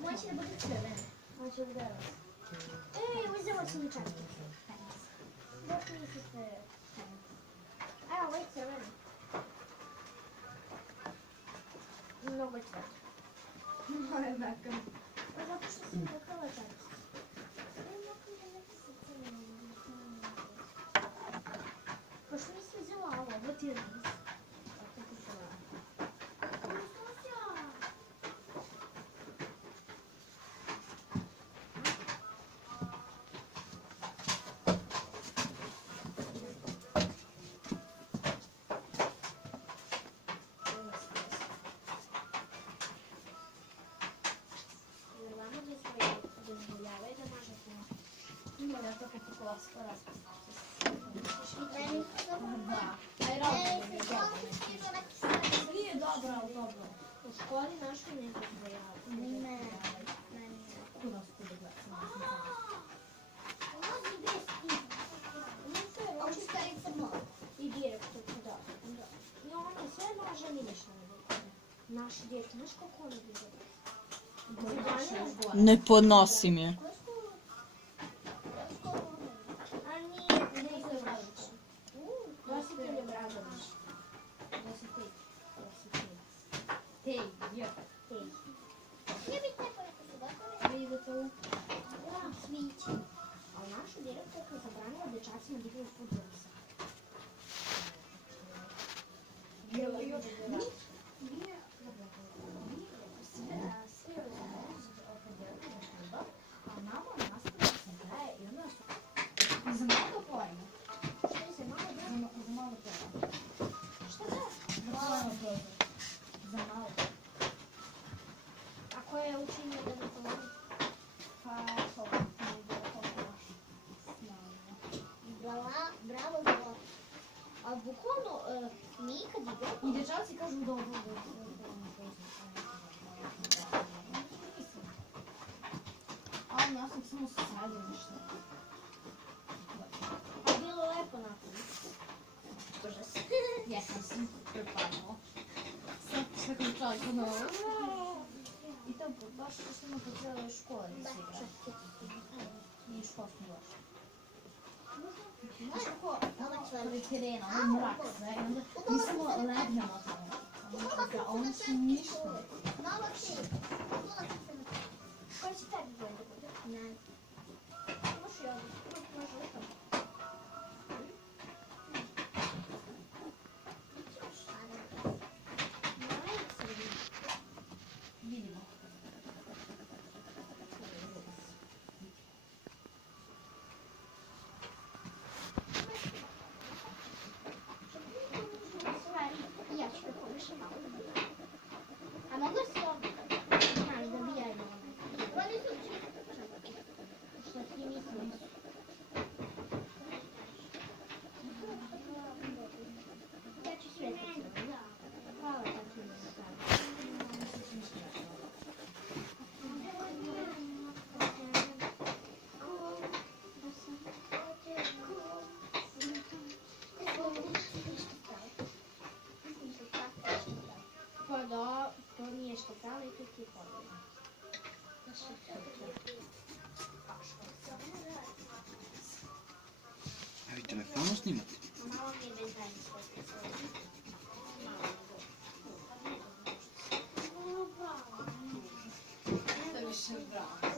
Moći da bude crven. Moći da bude roz. Ej, uzela sam čak. Dok mislite? Evo, ovo je crven. Mnogo crven. Moje nakon. Zato što sam pokala čak. Pošto nisam vzela ovo ti je roz. Tako ti se rada. Nije dobro, ali dobro. U školi našli nekog da ja... Ne. Kuda su ti da gledam? Ovo će stari crno. I direktor, da. I on je sve može, ni ništa ne bude. Naš direktor, znaš koliko ono bude? Ne podnosim je. A nije Obradović. Dositelj Obradović. Dositelj. Tej, jo. Tej. Nije biti neko neko se gotovi. Vidite u... Da, svići. A naša direktorka zabranila dečacima da igraju fudbal. Nije. Svi opredelili na fudbal, a nama nastavila se daje i onda su... Za malo pojma. Što je se malo da? Za malo pojma. Šta da? Za malo pojma. Za malo. A ko je učinio da ne pomoći? Pa, to bi ti bilo koliko baš snalno. Bravo, bravo. A bukvalno, mi kad igramo... I dječaci kažu dobro. Ali ja sam samo sadio nešto. A bilo lepo nakon. Užas. Jesam si prepadala. Sad kako je čovjek ono... I to baš što smo po cijeloj školi da se igra. I školskom baš. Znaš kako je terena, ono mrak sve, i onda mi samo legnemo tamo. A oni su ništa. Malo ti. Koji će tebi bolje da bude? Ne. Može i ovo. Može lepo. Vidimo. Ja ću da pomišljam malo. A mogu si ovdje? Znaš, da bijaju one. Oni su čini. Što ti misliš? Ja ću sve to. Hvala da ti mi stavim. Pa da, to nije što pravi, tu ti je pogledaj. A vi telefonom snimate? Malo mi je bez daljnje To je više bravo.